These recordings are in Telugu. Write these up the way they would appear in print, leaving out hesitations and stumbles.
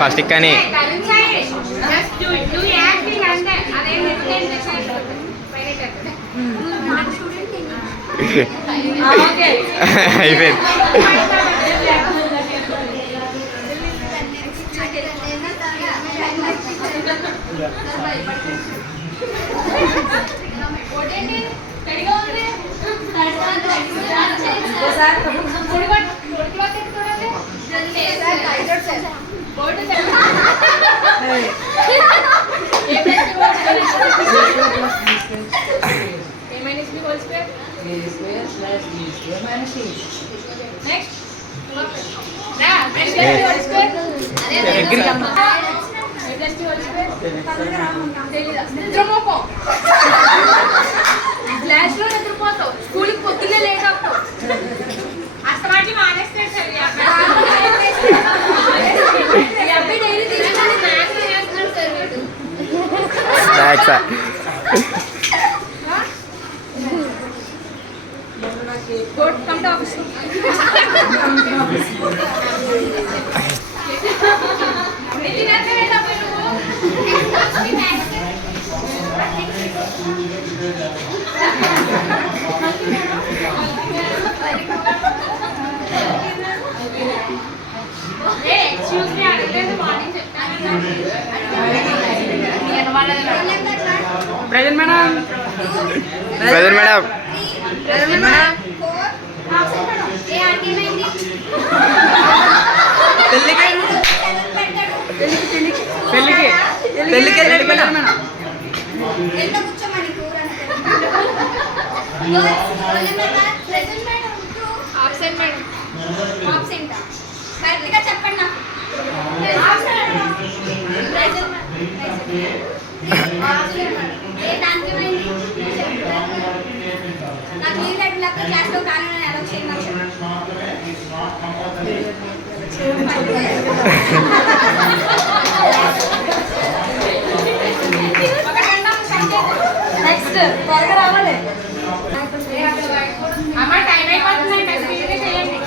ఫస్ట్ కానీ అయిపోయింది. గ్లాస్ లో నిద్రపోతావు, స్కూల్కి పొద్దున్నే లేట్ అవుతావు. అసలు మానేస్తాడు సార్ అబ్బాయి డైలీ తీసుకొని మ్యాథ్స్ చేస్తున్నాడు sir. Come to office. Present madam, present madam, present madam. పెళ్ళికి వెళ్ళాడు మేడం. కరెక్ట్గా చెప్పండి నాకు. నాకు లీవ్ లెటర్ లేకపోతే క్లాస్లో కానీ అలౌ చేయమని నెక్స్ట్ త్వరగా రావాలి. అమ్మ టైం అయిపోతుంది, చేయండి.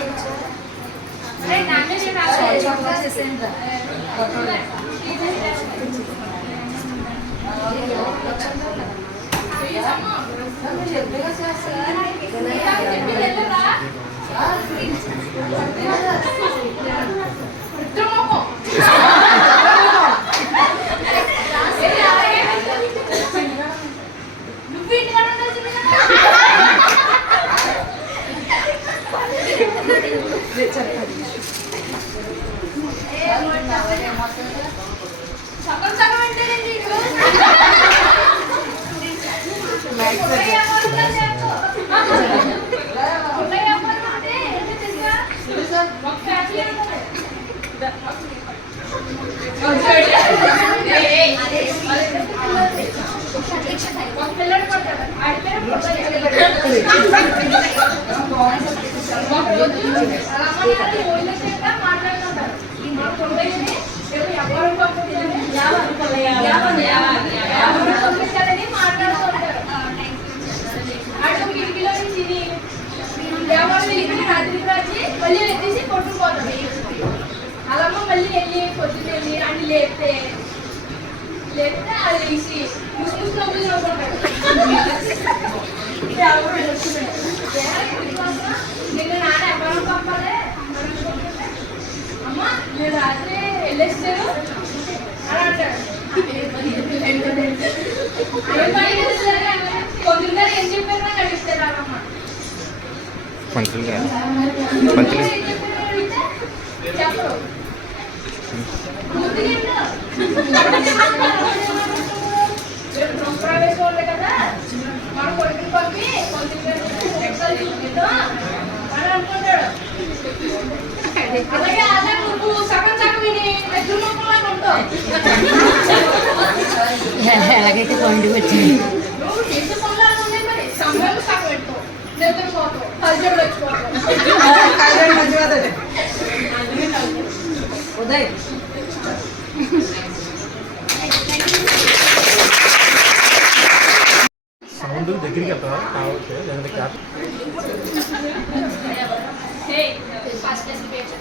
సగం సగం అంటేనండి మాట్లాడుతుంటారు. పంపించాలని మాట్లాడుతుంటారు. అటు కిటికీలో నుంచి వ్యాపారం ఇక్కడ రాత్రికి రాచి మళ్ళీ ఎత్తేసి కొట్టుకుపోతుంది. అలాగ మళ్ళీ వెళ్ళి పొద్దున్న వెళ్ళి అన్ని లేపితే అది వేసి ముసుముసు నవ్వులు నవ్వుకుంటాడు. నిన్న నాన్న వ్యాపారం పంపాలి. అమ్మ నేను రాత్రి వెళ్ళేస్తాను అని అంటాడు. పొద్దున్న ఏం చెప్పారు నాకు అడిగిస్తారు అమ్మ. చెప్పరు. ప్రవేశం ఉంది కదా, మన కొడుకుని పంపి చూపిద్దాం అని అనుకుంటాడు. అలాగే అలా నువ్వు సగం సగం ఎలాగైతే పండుగ వచ్చింది. నువ్వు చేసే పనులు ఉన్నాయి మరి. సమయం సగం పెట్టుకో, నిద్రపోతావు, కల్చర్లు వచ్చిపోతావు. ఉదయ్ సౌండ్ హే ఫస్ట్ లెసన్ పేరు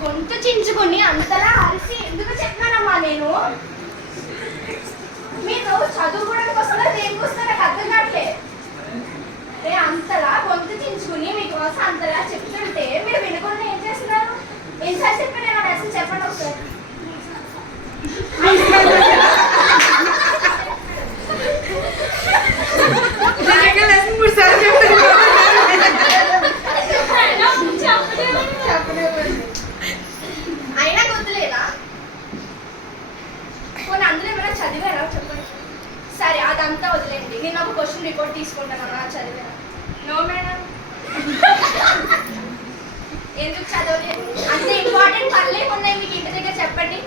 గొంతు చించుకొని అంతలా అరిసి ఎందుకు చెప్పానమ్మా నేను మీరు చదువుకోవడానికి వస్తారా దేనికోసం నాకు అర్థం కావట్లే అంతలా గొంతు చించుకుని మీకోసం అంతలా చెప్తుంటే మీరు వినకుండా ఏం చేస్తున్నారు ఎన్నిసార్లు చెప్పి నేను అసలు చెప్పండి ఒకసారి అయినా గుర్తులేదా కొన్ని అందులో ఏమైనా చదివారా చెప్పండి సరే అదంతా వదిలేండి నేను ఒక క్వశ్చన్ రిపోర్ట్ తీసుకుంటానన్నా చదివారా నో మేడం ఎందుకు చదవలేదు అంత ఇంపార్టెంట్ పనులే ఉన్నాయి మీకు ఇంటి దగ్గర చెప్పండి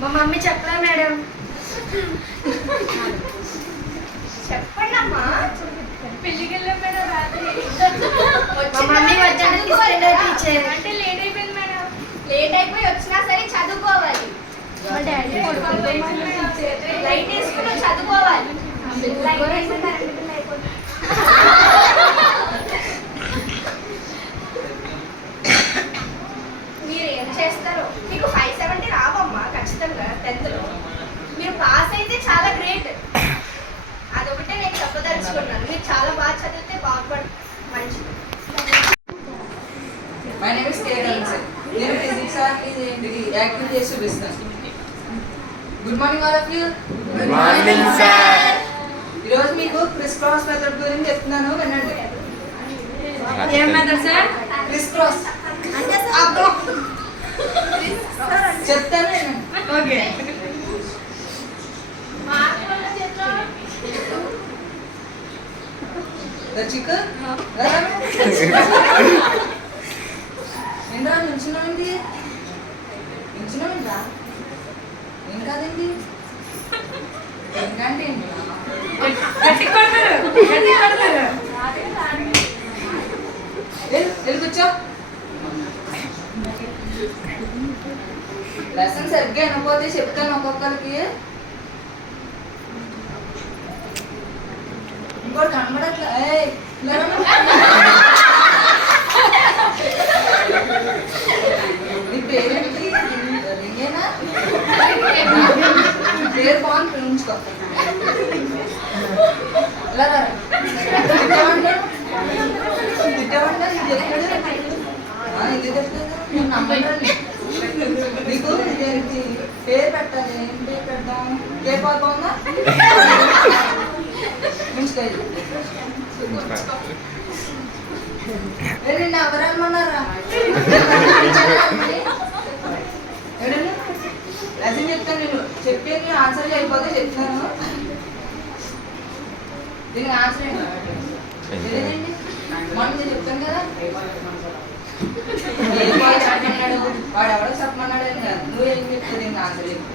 మా మమ్మీ చెప్పలే మేడం. చెప్పండి అమ్మా పెళ్ళికి వెళ్ళాం మేడం రాత్రి మా మమ్మీ వచ్చాక టీచర్ అంటే లేట్ అయిపోయింది మేడం లేట్ అయిపోయి వచ్చినా సరే చదువుకోవాలి లైట్ వేసుకుని చదువుకోవాలి లైట్ వేసుకుని కరెంట్ బిల్ అయిపోతుంది మీరు ఏం చేస్తారో మీకు 570 రావమ్మా ఖచ్చితంగా 10th లో మీరు పాస్ అయితే చాలా గ్రేట్ అదొకటే నేను చెప్పదలుచుకున్నాను మీరు చాలా బాగా చదివితే బాగుపడు మంచిది My name is Keran sir. నేను ఫిజిక్స్ సార్ ఇది యాక్టివిటీ చేసి చూపిస్తాను. Good morning all of you. Good morning sir. ఈరోజు మీకు క్రిస్ క్రాస్ మెథడ్ గురించి చెప్తున్నాను వినండి. ఏం మెథడ్ సార్? క్రిస్ క్రాస్ చెప్తాను వినండి. ఓకే. చిక్కు ఏంట్రా నిల్చున్నామండి నిల్చున్నామంటా ఏం కాదండి ఏంటంటే గట్టి కొడతారు గట్టి కొడతారు. వెళ్ళి కూర్చో లెసన్ సరిగ్గా వినకపోతే చెప్తాను ఒక్కొక్కరికి ఇంకోటి కనబడట్లా నీ పేరేంటి రింగేనా పేరు బాగుంది ఉంచుకో ఎలా తిట్టేవాడినా ఇది చెప్తాను నేను నమ్మలేదు నీకు దేనికి పేరు పెట్టాలి ఏం పేరు పెడతాం ఏ పాలు బాగుందా నిన్న ఎవరమ్మన్నారా లెసన్ చెప్తాను నేను చెప్పే ఆన్సర్ అయిపోతే చెప్తాను దీనికి ఆన్సర్ ఏంటండి మనం చెప్తాను కదా ఏం బాగా చెప్పమన్నాడు వాడు ఎవడో చెప్పమన్నాడు అని కాదు నువ్వేం చెప్తావు దీనికి ఆన్సర్ చెప్పు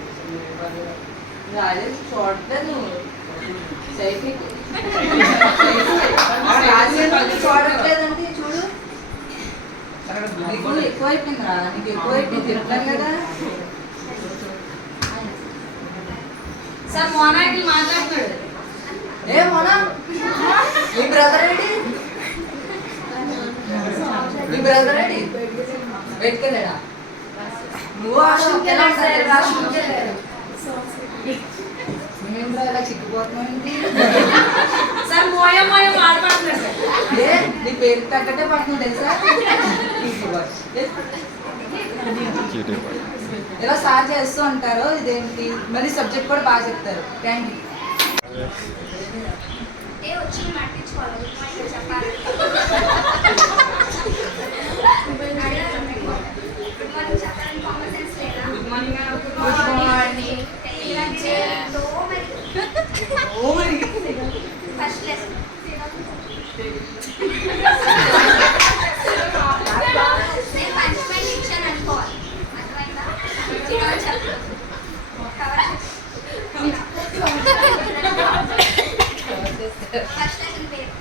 రాజే చూడలేదు నువ్వు చూడట్లేదంటే చూడు నీకు ఎక్కువ అయిపోయిందిరా నీకు ఎక్కువ అయిపోయింది చెప్తాను కదా సార్ మోనాకి మాట్లాడుతున్నాడు. ఏ మోనా నీ బ్రదర్ ఏంటి నీ బ్రదర్ ఏంటి వెతుకెళ్ళాడా నువ్వు మేము ఇలా చిక్కిపోతున్నాండి సార్ మోయ మోయ మాట్లాడుతున్నాడు. ఏ నీ పేరు తగ్గట్టే పడుతుంది తెలుసా ఇలా సార్ చేస్తూ ఉంటారు ఇదేంటి మళ్ళీ సబ్జెక్ట్ కూడా బాగా చెప్తారు థ్యాంక్ యూ వచ్చి మట్టించుకోవాలి చెప్పాలి గుడ్ మార్నింగ్ చెప్పాలని కామన్ సెన్స్ లేదా good morning. Good morning first lesson punishment ఇచ్చాను అనుకోవాలి అర్థమైందా చెప్పు ఫస్ట్ లెసన్ పేరు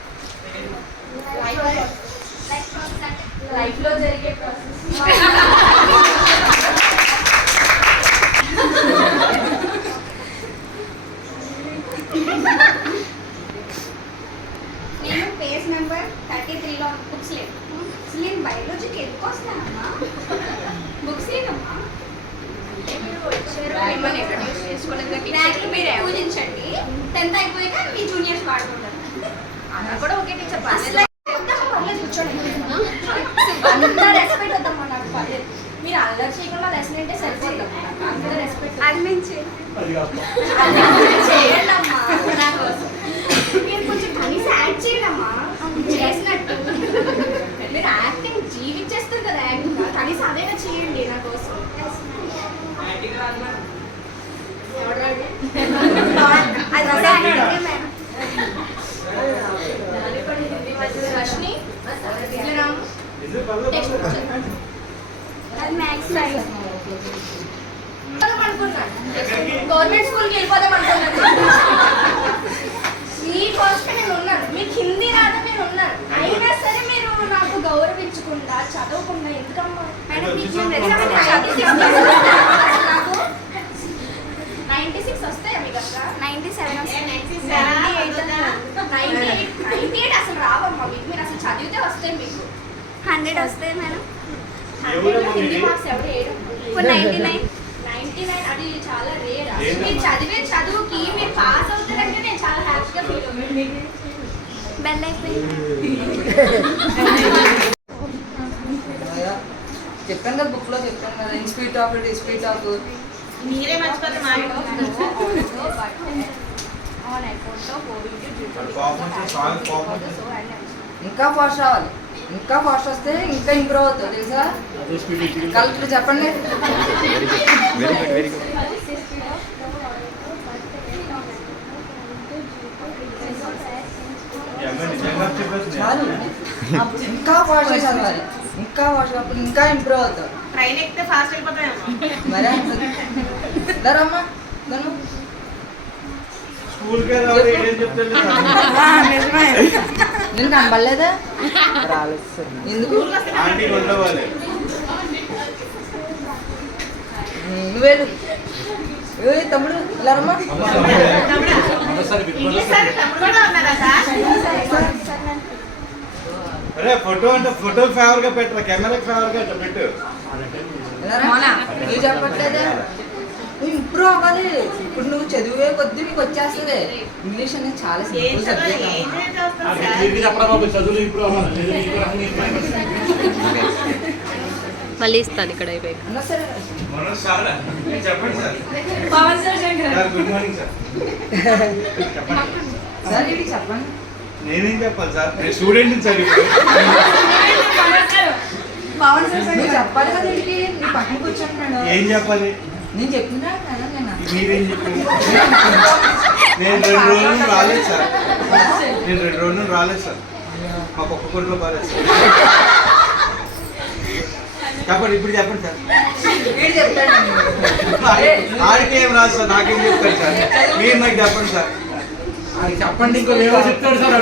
10th అయిపోయాక మీ జూనియర్స్ వాడుకుంటారు. అలా కూడా ఓకే టీచర్ పర్లేదు కూర్చోండి. అంత రెస్పెక్ట్ వద్దమ్మా నాకు పర్లేదు. మీరు అల్లరి చేయకుండా లెసన్ అంటే సరిపోతాం. అంత రెస్పెక్ట్ అది నేను చేయండి అమ్మా నా కోసం. మీరు కొంచెం కనీసం యాక్ట్ చేయండి అమ్మా చేసినట్టు. మీరు యాక్టింగ్ జీవించేస్తారు కదా యాక్టింగ్, కనీసం అదేనా చేయండి నా కోసం. రష్మి గవర్నమెంట్ స్కూల్కి వెళ్ళిపోదాం అనుకున్నాను. మీకోసం నేను ఉన్నాను. మీకు హిందీ రాదు నేను ఉన్నాను. అయినా సరే మీరు నాకు గౌరవించకుండా చదవకుండా ఎందుకమ్మా? నాకు 96 వస్తాయా మీకు అసలు? 97 98 అసలు రావమ్మా మీకు. మీరు అసలు చదివితే వస్తాయి మీకు. 100 వస్తాయి మేడం. 100 హిందీ మార్క్స్ ఎవరు వేయడం? 99 అది చాలా రేర్. మీరు చదివే చదువుకి మీరు పాస్ అవుతారంటే నేను చాలా హ్యాపీగా ఫీల్ అవుతాను. బెల్ అయిపోయింది. చెప్పాను కదా బుక్ లో చెప్పాను కదా ఇన్స్పీట్ ఆఫ్ డిస్పీట్ ఆఫ్ మీరే మర్చిపోతే ఇంకా ఫాస్ట్ రావాలి. ఇంకా ఫాస్ట్ వస్తే ఇంకా ఇంప్రూవ్ అవుతుంది తెలుసా. కలెక్టర్ చెప్పండి. Very good very good. చాలు ఇంకా ఫాస్ట్ చదవాలి. ఇంకా ఫాస్ట్ అప్పుడు ఇంకా ఇంప్రూవ్ అవుతావు. ట్రైన్ ఎక్కితే ఫాస్ట్ వెళ్ళిపోతాయేమో. మరే దరమ్మా నేను కనపడలేదా? ఎందుకు నువ్వేడు తమ్ముడు ఇలా రమ్మా. అరే ఫోటో అంటే ఫోటో ఫేవర్ గా పెట్టరా, కెమెరా ఫేవర్ గా పెట్టు. నువ్వు చెప్పట్లేదా? నువ్వు ఇంప్రూవ్ అవ్వాలి. ఇప్పుడు నువ్వు చదివే కొద్ది మీకు వచ్చేస్తుంది. ఇంగ్లీష్ అనేది చాలా సింపుల్ సబ్జెక్ట్. మళ్ళీ ఇస్తాను ఇక్కడ అయిపోయి. అన్నా సరే చెప్పండి sir. Pawan sir Shankar good morning sir. Sir ఇది చెప్పండి. నేనేం చెప్పాలి సార్? నేను స్టూడెంట్ సార్. పవన్ సార్ నువ్వు చెప్పాలి కదా. ఏంటి నీ పక్కన కూర్చుంటున్నాను. ఏం చెప్పాలి? నేను చెప్పినా కదా నేను మీరేం చెప్పాలి? నేను 2 రోజులు రాలేదు సార్. నేను 2 రోజులు రాలేదు సార్. మా పక్క కొడుకు బాలేదు సార్. చెప్పండి ఇప్పుడు చెప్పండి సార్. వీడు చెప్తాడు. ఆడికి ఏం రాదు సార్, నాకేం చెప్తారు సార్? మీరు నాకు చెప్పండి సార్. చెప్పండి. ఇంకో ఏమో చెప్తాడు సార్.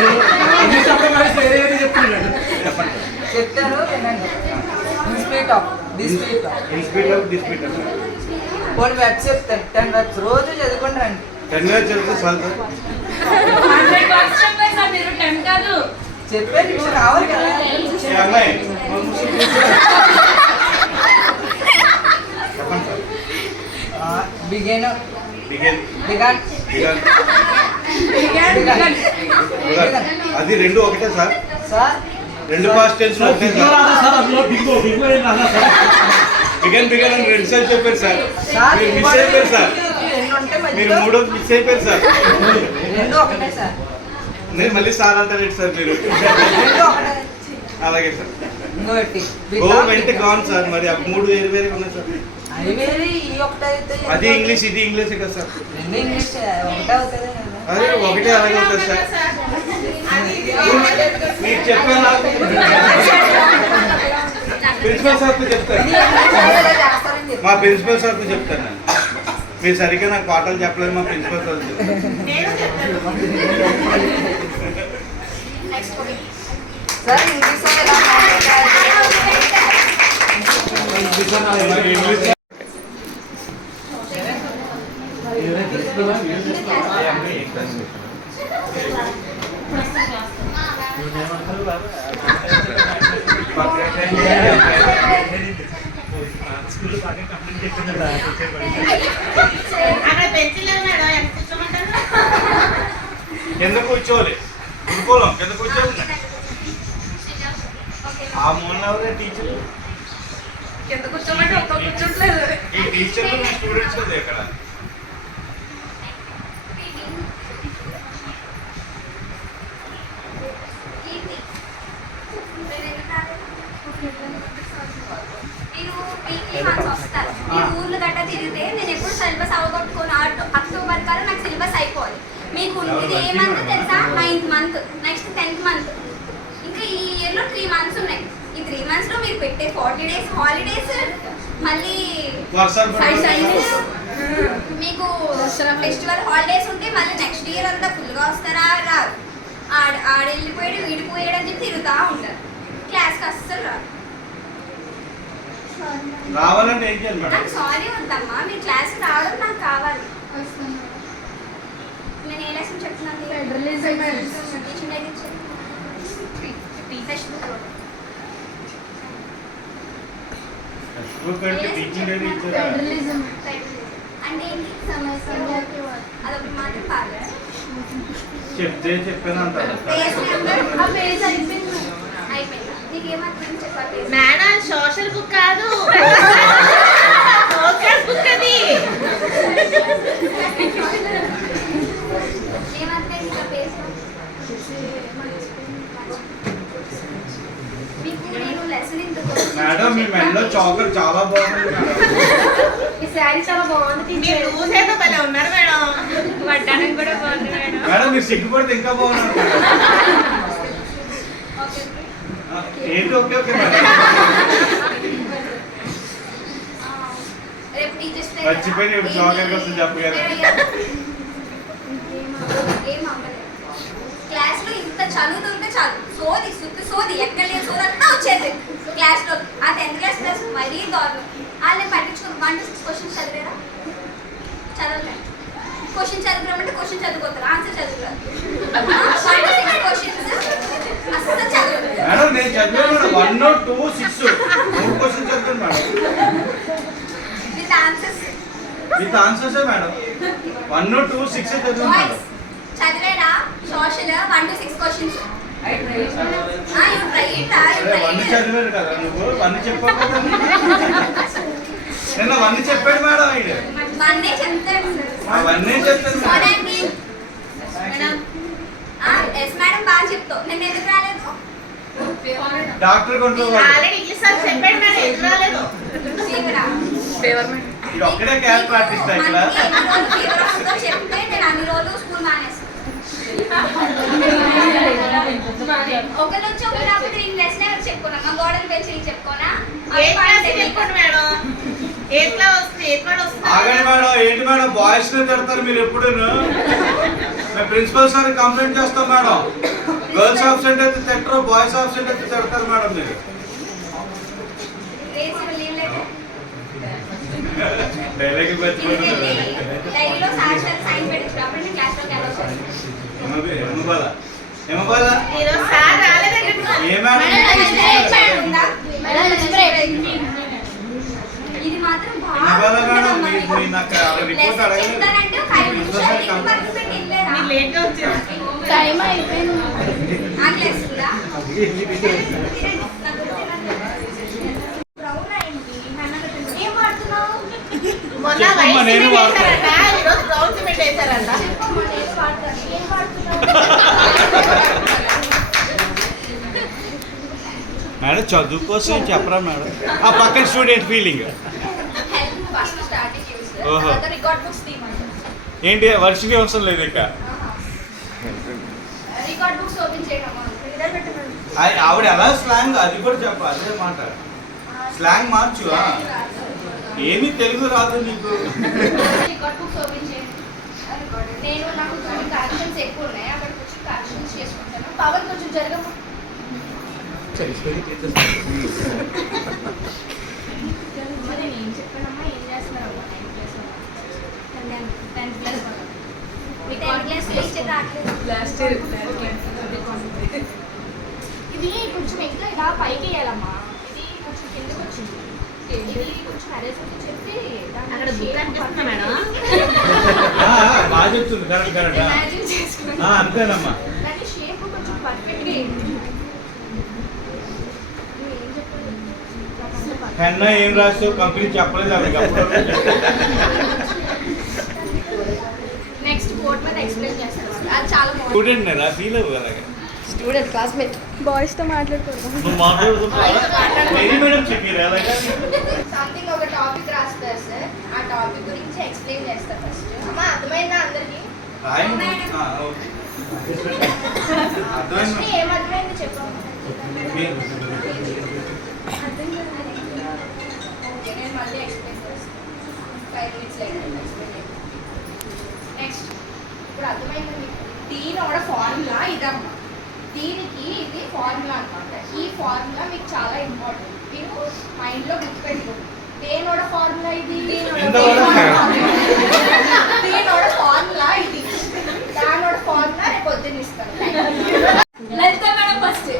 చెప్తున్నాడు చెప్పండి. చెప్తారు వినండి. ఇన్స్పీట్ ఆఫ్ డిస్పీట్ ఆఫ్ ఇన్స్పీట్ ఆఫ్ డిస్పీట్ ఆఫ్ కొన్ని వెబ్స్ చెప్తారు. 10 వెబ్స్ రోజు చదువుకుని రండి. 10 వేలు చెప్తే చాలు సార్. 100 మార్క్స్ చెప్పారు సార్. మీరు 10 కాదు చెప్పేది ఇప్పుడు రావాలి కదా. ఈ అమ్మాయి చెప్పండి sir. Begin begin began began began అది 2 ఒకటే సార్. సార్ 2 పాస్ట్ టెన్స్ ఒకటే సార్. సార్. అందులో బింగో బింగో ఏం రాదా సార్? బిగన్ బిగన్ అని 2 సార్లు చెప్పారు సార్. సార్ మీరు మిస్ అయిపోయారు సార్. రెండు ఉంటే మీరు మధ్యలో 3వ మిస్ అయిపోయారు సార్. 2 ఒకటే సార్. నేను మళ్ళీ సార్ అంటారు సార్ మీరు. 2 ఒకటే. అలాగే సార్. ఇంకో పెట్టి గో వెంట గాన్ సార్. మరి ఆ 3 వేరు వేరుగా ఉన్నాయి సార్. అది వేరే ఈ ఒకటే అయితే అది ఇంగ్లీష్ ఇది ఇంగ్లీష్ కదా సార్. 2 ఇంగ్లీష్ ఒకటే అవుతుంది కదా. అదే ఒకటే అలాగే ఉంటుంది సార్. మీరు చెప్పాను ప్రిన్సిపల్ సార్తో చెప్తాను. చేస్తారని చెప్పి మా ప్రిన్సిపల్ సార్తో చెప్తాను నేను. మీరు సరిగ్గా నాకు పాఠాలు చెప్పలేదు. మా ప్రిన్సిపల్ సార్ చెప్తాను. సార్ ఇంగ్లీష్ ఎలా ఇంగ్లీష్ అక్కడ పెన్సిల్ మేడం ఎంత ఇష్టమంటారు. కింద కూర్చోవాలి కూర్చోలేం కింద కూర్చోవాలి ఆ మూల ఎవరే టీచర్ కింద కూర్చోమంటే ఒక్క కూర్చోట్లేదు. ఈ టీచర్లు స్టూడెంట్స్ కదా ఇక్కడ నేను వీక్లీ వన్స్ వస్తాను. నేను ఊర్లు గట్ట తిరిగితే నేను ఎప్పుడు సిలబస్ అవగొట్టుకొని అక్టోబర్ కల్లా నాకు సిలబస్ అయిపోవాలి. మీకు ఇది ఏ మంత్ తెలుసా? 9th month, next 10th month, ఇంకా ఈ ఇయర్లో 3 months ఉన్నాయి. ఈ 3 months లో మీరు పెట్టే 40 days హాలిడేస్, మళ్ళీ వర్షాలు సైన్స్, మీకు ఫెస్టివల్ హాలిడేస్ ఉంటే మళ్ళీ నెక్స్ట్ ఇయర్ అంతా ఫుల్గా వస్తారా? రాదు. ఆడెళ్ళిపోయాడు వీడిపోయాడు అని చెప్పి తిరుగుతూ ఉంటారు. క్లాస్కి అస్సలు రాదు. రావాలంటే ఏం చేయాలి మేడం? నాకు సారీ వద్దమ్మా, మీ క్లాస్కి రావడం నాకు కావాలి. నేను ఏ లెసన్ చెప్తున్నాను? ఫెడరలిజం టీచింగ్ అయితే టెక్స్ట్ బుక్ అంటే టీచింగ్ డైరీ ఇచ్చారా? ఫెడరలిజం అంటే ఏంటి? అదొకటి మాత్రం బాగా చెప్పాను అంటారు పేజ్ నెంబర్ ఆ పేజ్ అయిపోయింది. అయిపోయిందా? నీకేమర్థం చెప్పాలి? మేడం సోషల్ బుక్ కాదు, ఫోకస్ బుక్ అది. ఏమర్థం ఇంకా పేజ్ మీకు నేను లెసన్ ఎందుకు మేడం మీ మెడలో చాకర్ చాలా బాగుంది మేడం. ఈ శారీ చాలా బాగుంది మీరు టీచర్. లూజ్ అయితే భలే ఉన్నారు మేడం. వడ్డానికి కూడా బాగుంది మేడం. మేడం మీరు సిగ్గుపడితే ఇంకా బాగున్నారు మేడం. ఓకే ఏంటి ఓకే ఓకే మేడం. రేపు టీచర్స్ డే మర్చిపోయి రేపు జాగర్ కోసం చెప్పగలరు. ఏం అవ్వలేదు. క్లాస్లో ఇంత చదువుతుంటే చాలు, సోది సుత్తి సోది ఎక్కడ లేని సోది అంతా వచ్చేది క్లాస్లో. ఆ 10th class క్లాస్ మరీ దారుణం. వాళ్ళని పట్టించుకుని 1 to 6 క్వశ్చన్స్ చదివారా? చదవలేదు. క్వశ్చన్ చదువుతామంటే క్వశ్చన్ చదువుకోతారు, ఆన్సర్ చదువుతారు. 1 to 6 క్వశ్చన్స్ అస్సలు చదవలేదు. మేడం నేను చదివాను మేడం 1, 2, 6 3 క్వశ్చన్ చదివాను మేడం. With answers. విత్ ఆన్సర్సే మేడం 1, 2, 6 చదివాను మేడం. బాయ్స్ చదివేరా? Social 1 to 6 questions. You tried రా, యు అరే 1 ట్రైడ్. చదివాను కదా నువ్వు 1 చెప్పావు కదా. నిన్న 1 చెప్పాడు మేడం ఇది. వన్నే చెప్తాడు. అవన్నీ చెప్తాను మేడం. సోనాండి మేడం. ఎస్ మేడం బాగా చెప్తావు. నేను ఎందుకు రాలేదు? డాక్టర్ కొంటూ ఆల్రెడీ ఇంగ్లీష్ సార్ చెప్పాడు మేడం, ఎందుకు రాలేదు? ఫీవరా? ఇది ఒక్కడే క్యారెక్టర్ ఆర్టిస్ట్ ఇక్కడ. మనకి ఎన్ని రోజులు ఫీవర్ వస్తుందో చెప్తే నేను అన్ని రోజులు స్కూల్ మానేస్తాను. ఒకళ్ళు వచ్చి ఒకరు రాకపోతే నేను లెసన్ ఎవరు చెప్పుకోనా? మా గోడలు పెంచి చెప్పుకోనా? ఏ క్లాస్ చెప్పండి మేడం, ఏ క్లాస్ వస్తుంది, ఏ క్లాస్ వస్తుంది? ఆగండి మేడం. ఏంటి మేడం బాయ్స్ ని తిడతారు మీరు ఎప్పుడూను? మేము ప్రిన్సిపల్ సార్ కంప్లైంట్ చేస్తాం మేడం. గర్ల్స్ ఆబ్సెంట్ అయితే తిట్టరు, బాయ్స్ ఆబ్సెంట్ అయితే తిడతారు మేడం మీరు. లీవ్ లెటర్ డైలాగ్ డైరీలో సాక్షాత్ సైన్ పెట్టించు. అప్పుడు నేను క్లాస్లోకి వెళ్ళొచ్చు. ఏమబాలా ఈరోజు సార్ రాలేదండి. ఏ మేడం? ఇది మాత్రం ఏమబాలా మేడం? మీరు నాకు రిపోర్ట్ అడగలేదు. చెప్తానంటే ఒక 5 నిమిషాలు లింక్ పంపిస్తే వెళ్ళలేరా? మీరు లేట్గా వచ్చారు. టైం అయిపోయింది. ఆకలేస్తుందా? ఏం వాడుతున్నావు? మొన్న చెప్పమ్మా, వైట్ నేను సిమెంట్ వాడతాను. వేశారంట, ఈరోజు బ్రౌన్ సిమెంట్ వేశారంట. చెప్పమ్మా, నేను వాడతాను. ఏం వాడుతున్నావు? మేడం చదువు కోసం చెప్పరా మేడం? ఆ పక్కన student feeling health first starting use. ఓహో. తర్వాత రికార్డ్ బుక్స్ తీయమంటారు. ఏంటి వర్షికి అవసరం లేదు ఇంకా. రికార్డ్ బుక్స్ ఓపెన్ చేయడమా? రీడర్ పెట్టమను. ఆవిడ ఎలా స్లాంగ్ అది కూడా చెప్పాలి. అదే మాట స్లాంగ్ మార్చు. ఏమీ తెలుగు రాదు నీకు. రికార్డ్ బుక్స్ ఓపెన్ చేయండి. నేను నాకు కొన్ని కరెక్షన్స్ ఎక్కువ ఉన్నాయి, అక్కడికి వచ్చి కరెక్షన్స్ చేసుకుంటాను. పవన్ కొంచెం జరగము. మరి నేను చెప్పానమ్మా, ఏం చేస్తున్నారమ్మా? 10th క్లాస్ మీ 10th క్లాస్ ఇచ్చే రావట్లేదు. ఇది కొంచెం ఇంకా ఇలా పైకి వేయాలమ్మా. ఇది కొంచెం కిందకి వచ్చింది. ఇది కొంచెం అరేస్ చెప్పి అక్కడ బుక్ అనిపిస్తుందా మేడం? మా బాగా చెప్తుంది కరెక్ట్ కరెక్ట్ ఇమాజిన్ చేసుకోండి. అంతేనమ్మా. దాని షేప్ కొంచెం పర్ఫెక్ట్గా ఏంటి ఏం చెప్పాలి? కన్నా ఏం రాస్తావు కంపెనీ చెప్పలేదు అవి నెక్స్ట్ బోర్డ్ మీద ఎక్స్ప్లెయిన్ చేస్తారు అది చాలా బాగుంది. స్టూడెంట్ నేనా ఫీల్ అవ్వు కదా స్టూడెంట్ క్లాస్మేట్ బాయ్స్తో మాట్లాడకూడదు. నువ్వు మాట్లాడుతున్నావా మేడం చెప్పారు అలాగే సంథింగ్ ఒక టాపిక్ రాస్తారు సార్, ఆ టాపిక్ గురించి ఎక్స్ప్లెయిన్ చేస్తారు ఫస్ట్. అమ్మా అర్థమైందా అందరికి? రాయమ్మా. ఫస్ట్ ఏం అర్థమైంది చెప్పమ్మా. ఓకే నేను మళ్ళీ ఎక్స్ప్లెయిన్ చేస్తాను. 5 minutes ఎక్స్ప్లెయిన్. నెక్స్ట్ ఇప్పుడు అర్థమైందా మీకు? దీని ఒక ఫార్ములా ఇదమ్మా. దీనికి ఇది ఫార్ములా అన్నమాట. ఈ ఫార్ములా మీకు చాలా ఇంపార్టెంట్, మీరు మైండ్లో గుర్తుపెట్టుకోండి. దేనోడ ఫార్ములా ఇది, దేనోడ ఫార్ములా ఇది, దానోడ ఫార్ములా రేపు పొద్దున్న ఇస్తాను. లలిత మేడం ఫస్ట్.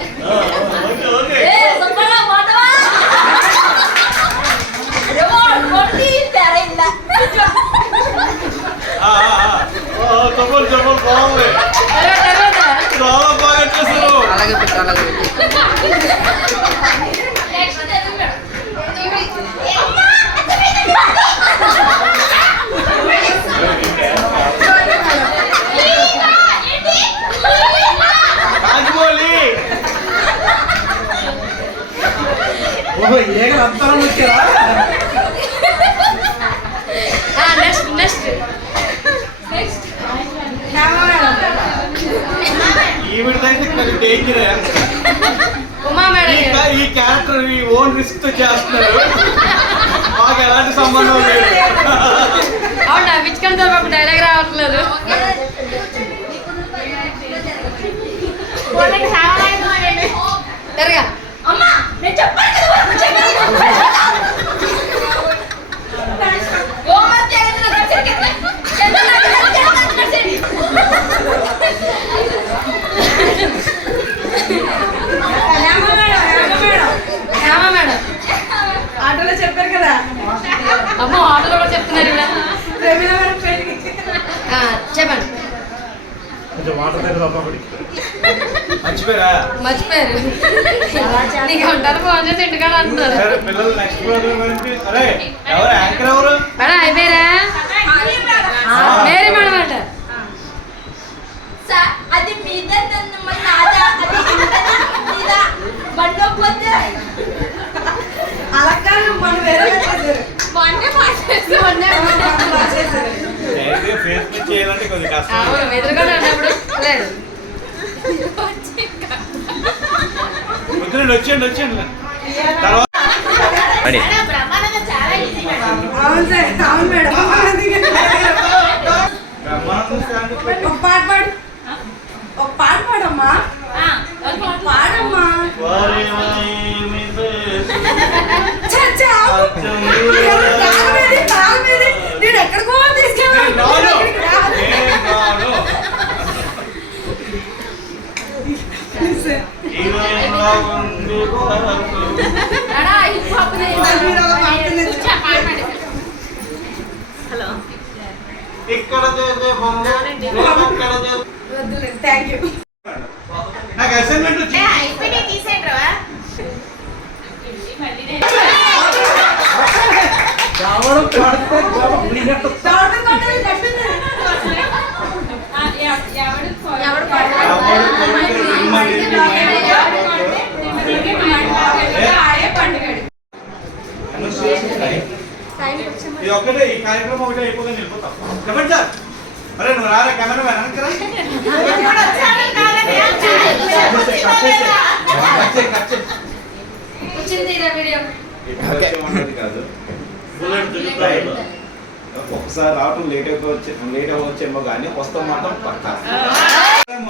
చెప్పండి చెప్పండి బాగుంది చాలా బాగా చేశారు. అలాగే పెట్టు అలాగే పెట్టు. Next Telugu madam. రాజమౌళి ఓహో ఏగలు అంతరం వచ్చారా నెక్స్ట్ నెక్స్ట్ నెక్స్ట్ ఈవిడైతే కొంచెం డేంజర్. ఉమా మేడం. ఈ క్యారెక్టర్ ఈ ఓన్ రిస్క్ తో చేస్తున్నారు, మాకు ఎలాంటి సంబంధం లేదు. అవును నవ్వించుకొని సార్ ఒక డైలాగ్ రావట్లేదు. జరగా అమ్మా నేను చెప్పాను కదా ఆటోలో చెప్పారు కదా. అమ్మో ఆటోలో కూడా చెప్తున్నారు ఇలా. చెప్పండి. కొంచెం వాటర్ దగ్గర తప్ప మర్చిపోయారా? మర్చిపోయారు. నీకు ఉంటారు ఫోన్ చేసి ఇంటికాడ అంటున్నారు. సరే పిల్లలు నెక్స్ట్ ప్రోగ్రామ్ గురించి. అరే ఎవరు యాంకర్ ఎవరు? మేడం అయిపోయారా? మేరీ మేడం అంట. సార్ అది మీద నాదా అది బండోపోతే అలా కాదు మనం వేరే చేశారు. మొన్నే పాసేసి ఫేస్ చేయాలంటే కొంచెం కష్టం. అవును ఎదురుగానే ఉన్నప్పుడు లేదు. వద్దులేండి, వచ్చేయండి వచ్చేయండి. తర్వాత బ్రహ్మానందం చాలా ఈజీ మేడం. అవును సార్ అవును మేడం. బ్రహ్మానందం stand up పెట్టి ఒక పాట పాడు. ఒక పాట పాడమ్మా. పాడమ్మా. వారి వాయిని దేశం చచ్చా. నేను ఎక్కడికో తీసుకెళ్ళాను. ఇక్కడ చేసే థ్యాంక్ యూ. నాకు అసైన్మెంట్ ఏ, వచ్చింది. అయిపోయినాయి తీసేయండి రా. రావడం పడితే మునిగట్టు ఎవడు ఇది ఒక్కటే ఈ కార్యక్రమం ఒకటే అయిపోతే వెళ్ళిపోతాం. చెప్పండి సార్. అరే నువ్వు రారా కెమెరా మ్యాన్ అనకరా. ఇప్పుడు వచ్చాను కాదని వచ్చింది వీడియో. ఒకసారి రావటం లేట్ అవ్వచ్చేమో కానీ వస్తాం మాత్రం పక్కా.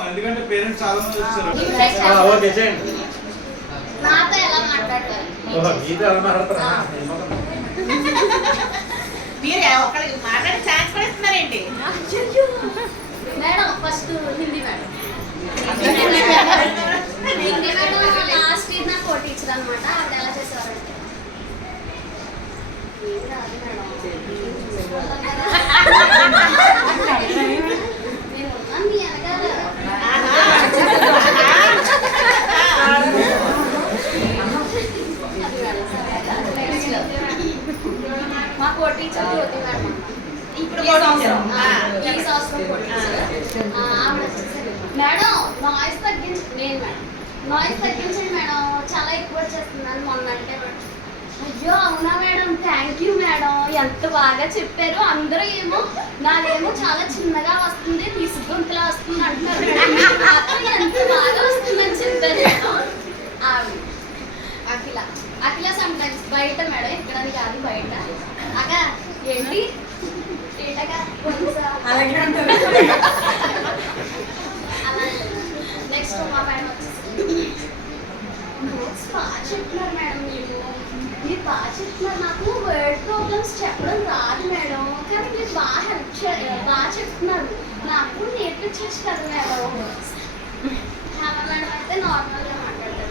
ఎందుకంటే పేరెంట్స్ చాలా మంది వచ్చారు. ఓకే చేయండి. నాతో ఎలా మాట్లాడతారు? మీతో ఎలా మాట్లాడతారా మీరు ఒకరికి మాట్లాడే ఛాన్స్ కూడా ఇస్తున్నారేంటి? Madam first Hindi madam. Hindi madam last year నాకు ఒక టీచర్ అనమాట. అది ఎలా చేసేవారంటే ఏం రాదు మేడం. మేడం నాయిస్ తగ్గించండి నేను మేడం నాయిస్ తగ్గించండి మేడం చాలా ఎక్కువ వచ్చేస్తుందని మొన్న అంటే మేడం అయ్యో అవునా మేడం థ్యాంక్ యూ మేడం ఎంత బాగా చెప్పారు అందరూ ఏమో నాదేమో చాలా చిన్నగా వస్తుంది తీసుకుంతలా వస్తుంది అంటున్నారు మేడం మీకు మాత్రం ఎంత బాగా వస్తుందని చెప్పారు మేడం ఆవిడ అఖిల అఖిల సమ్టైమ్స్ బయట మేడం ఎక్కడానికి కాదు బయట అక్క ఏంటి ఏంటగా అలాగే అలా నెక్స్ట్ మా మేడం వచ్చేసి నోట్స్ బాగా చెప్తున్నారు మేడం మీరు బాగా చెప్తున్నారు నాకు వర్డ్ ప్రాబ్లమ్స్ చెప్పడం రాదు మేడం కానీ మీరు బాగా బాగా చెప్తున్నారు నాకు నేర్పించచ్చు కదా మేడం మేడం అయితే నార్మల్గా మాట్లాడతారు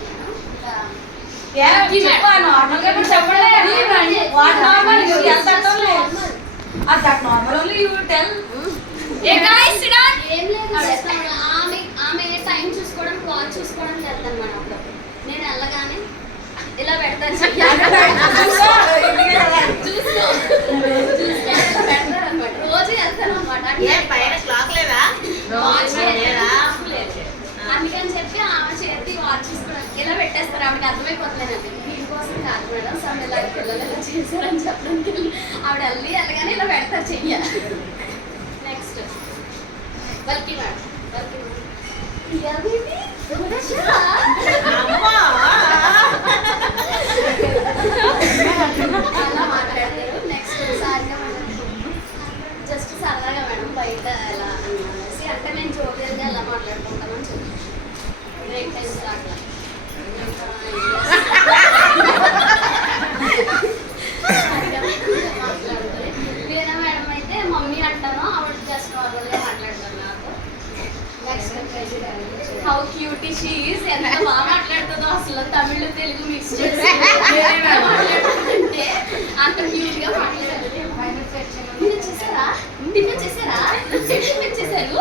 ఏం లేదు ఆమె టైం చూసుకోవడం క్లాత్ చూసుకోవడం వెళ్తాను మేడం అప్పుడప్పుడు నేను వెళ్ళగానే ఇలా పెడతాను పెడతారు అనమాట రోజు వెళ్తాను అనమాట పైన క్లాక్ లేదా అందుకని చెప్పి ఆమె చేతి వాచ్ చూసుకోవడం ఇలా పెట్టేస్తారు ఆవిడకి అర్థమైపోతుందండి దీనికోసం కాదు మేడం సమ్ ఇలా పిల్లలు ఇలా చేశారని చెప్పడానికి ఆవిడ వెళ్ళగానే ఇలా పెడతారు చెయ్య నెక్స్ట్ బల్కి మేడం బల్కి అలా మాట్లాడతారు నెక్స్ట్ సారిగా మేడం జస్ట్ సరదాగా మేడం బయట ఎలా అనేసి అంటే నేను జోబియల్గా ఎలా మాట్లాడుకుంటామని చెప్పి బ్రేక్ టైమ్స్ అట్లా మాట్లాడుతుంది వీణా మేడం అయితే మమ్మీ అంటాను ఆవిడ జస్ట్ నార్మల్గా మాట్లాడతాను నాకు next how cutie she is ఎంత బాగా మాట్లాడుతుందో అసలు తమిళ్ తెలుగు మిక్స్ చేసి మాట్లాడుతుంటే అంత క్యూట్గా మాట్లాడుతుంది టిఫిన్ చేశారా టిఫిన్ చేశారు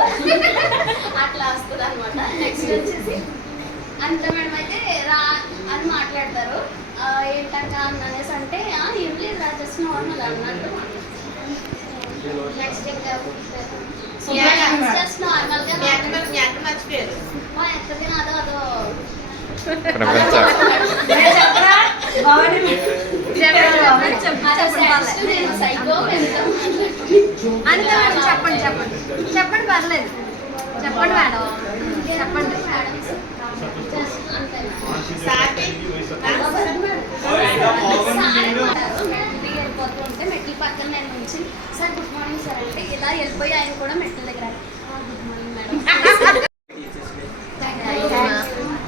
అట్లా వస్తుంది అనమాట నెక్స్ట్ వచ్చేసి అంత మేడం అయితే రా అని మాట్లాడతారు ఏంటంటే అనేసి అంటే ఏం లేదు రా జస్ట్ నార్మల్ అన్నట్టు నెక్స్ట్ ఇంకా జస్ట్ నార్మల్గా మర్చిపోయారు మా ఎక్కడికి అదో అదో నేను సైకో చెప్పండి పర్లేదు చెప్పండి మేడం చెప్పండి మేడం జస్ట్ అంతే వెళ్ళిపోతుంటే మెట్ల పక్కన నేను నుంచి సార్ గుడ్ మార్నింగ్ సార్ అంటే ఇలా వెళ్ళిపోయి ఆయన కూడా మెట్ల దగ్గర గుడ్ మార్నింగ్ మేడం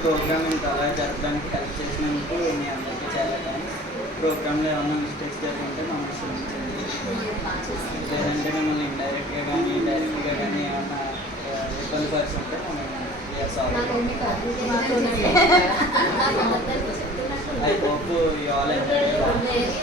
ప్రోగ్రామ్ ఇంత అలా జరగడానికి హెల్ప్ చేసినందుకు మీ అందరికీ చాలా థ్యాంక్స్. ప్రోగ్రామ్లో ఏమైనా మిస్టేక్స్ జరుగుతుంటే మమ్మల్ని క్షమించండి. లేదంటే మిమ్మల్ని ఇండైరెక్ట్గా కానీ డైరెక్ట్గా కానీ ఏమైనా ఇబ్బంది పరిచి ఉంటే I hope you all enjoy.